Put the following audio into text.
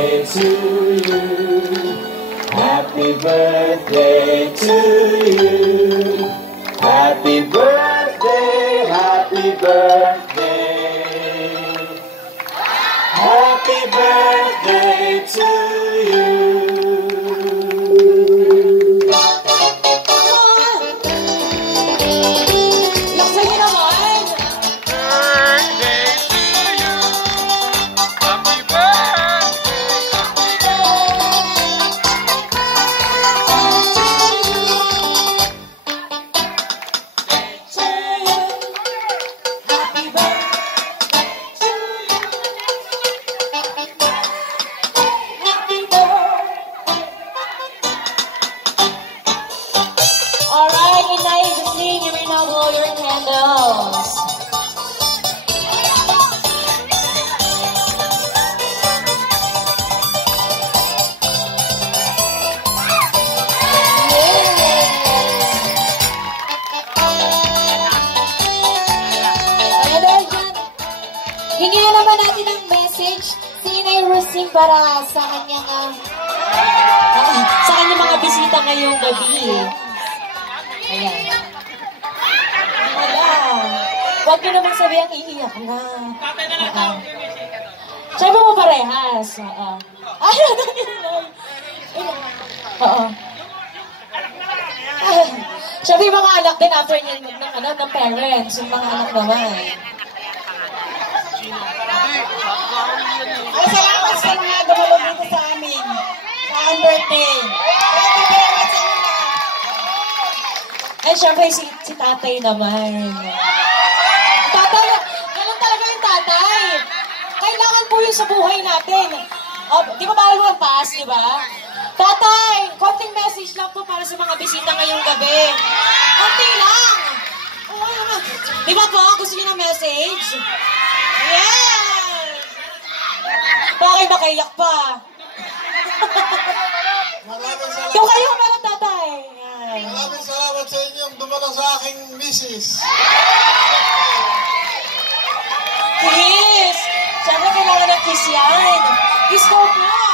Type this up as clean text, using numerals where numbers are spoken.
to you. Happy birthday to you. Happy birthday, happy birthday. Happy birthday to you. Hingyan naman natin ang message si Inay Rosing para sa kanyang mga bisita ngayong gabi. Ayan. Huwag nyo naman sabihan, iiyak na. Sabi mo parehas. Ayaw na nila. Oo. Sabi yung mga anak din after nyo ng parents, yung mga anak naman. Ay, salamat sa mga dumalo dito sa amin. Sa ang birthday. Thank you very much sa inyo. Ay, syempre si tatay naman. Tatay, ganun talaga yung tatay. Kailangan po yun sa buhay natin. Di ba bawal mo ang paas, di ba? Tatay, konting message lang po para sa mga bisita ngayong gabi. Konti lang. Di ba po? Gusto niyo ng message? Yeah! Bakit nakaiyak pa? Yung kayo, meron tatay. Maraming salamat sa inyong dumalo sa aking misis. Kiss! Siyempre kailangan ng kiss yan. Kiss ko na.